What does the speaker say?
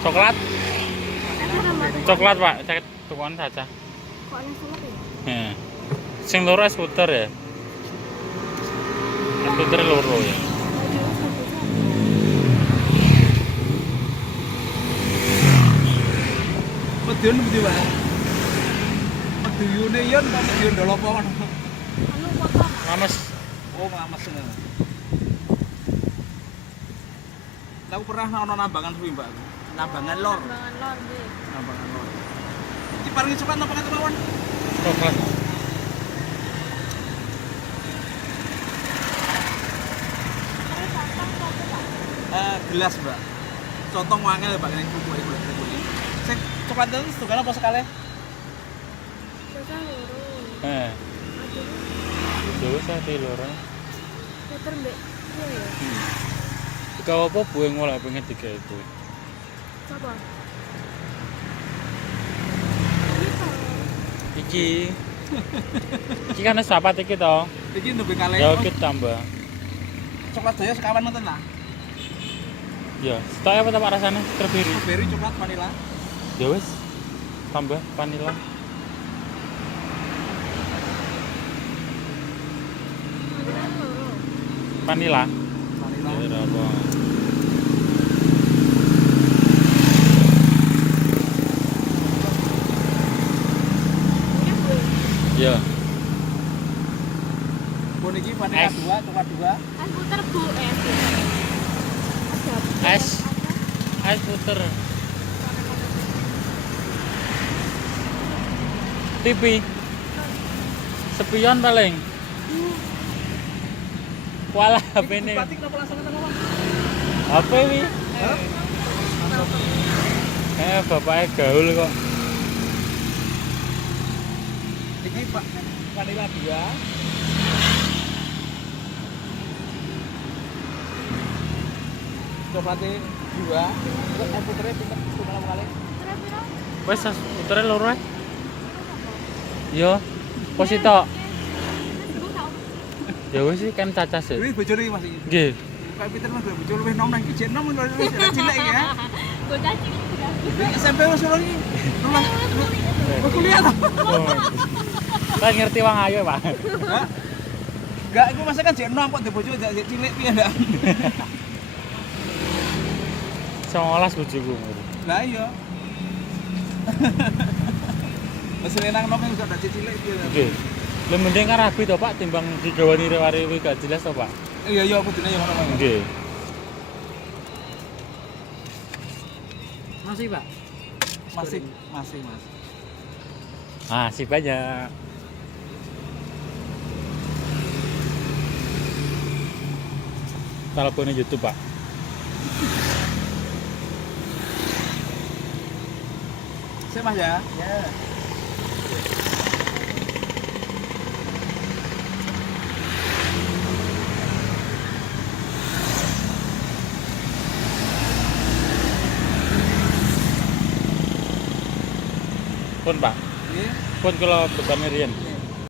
Coklat. Coklat, Pak. Cek tukuan saja. Kok yang sulit ya? Ya. Sing loro es puter ya. Es puter loro ya. Medion ndi, Pak? Meduyune yen apa medion ndolopo ngono? Anu kotor. Lames. Oh, nglames ngono. Aku pernah ono nambangan kuwi, Mbak. Nambangan lor. Nambangan lor nggih. Nambangan lor. Iki paringi coklat napa kate mawon? Coklat. Terus santang satu, Pak. Gelas, Mbak. Contong wangel, Mbak, nek kuku iki lho. Sing coklat itu setunggal apa sekali? Susah loro. Eh, Aduh, jauh sate loro. puter mbek. Iya ya. Kau apa bueng mulai pengen tiga itu. Coba. Iki. Iki kan sahabat iki toh. Iki nembe kalih. Ya kita tambah. Coklat daya sekawan nonton lah. Ya, stok apa tak rasanya? Strawberry. Strawberry, coklat, vanilla. Ya wis. Tambah vanilla. Mandan loro. Vanilla. Vanilla. Ya apa? Ini gue. Ya. Bon iki vanilla Es. 2, coklat 2. Kan puter Bu Es. Es puter. TV. Sepion paling. Walah HP ini. Batik napa langsung nang ngomong? HP ini. Bapaknya gaul kok. Iki Pak vanilla 2. Coklatnya 2. Terus es puternya pinter setunggal kali. Wes putere loro ae. Yo. Posito. Ya wis iki kan cacas ya. Ini bojone iki Mas iki. Nggih. Kayak pinter Mas bojo luwih nom nang iki jek nom luwih cilik iki ya. Bocah cilik sudah. Iki SMP wis lho iki. Nomah. Wis kuliah ta? Kan ngerti wong ayo, Pak. Hah? Enggak, iku masa kan jek nom kok di bojo jek cilik piye ndak? 19 bojoku. Lah iya. Wis nang nom wis dak cilik piye. Nggih. Lah mending kan rabi to, Pak, timbang digawani rewari gak jelas to, Pak. Iya iya kudune ya ngono Mas. Nggih. Masih, Pak? Masih, Mas. Masih banyak. Teleponnya YouTube, Pak. Sip Mas ya. Ya. Pun, Pak. Nggih. Pun kalau beban riyen.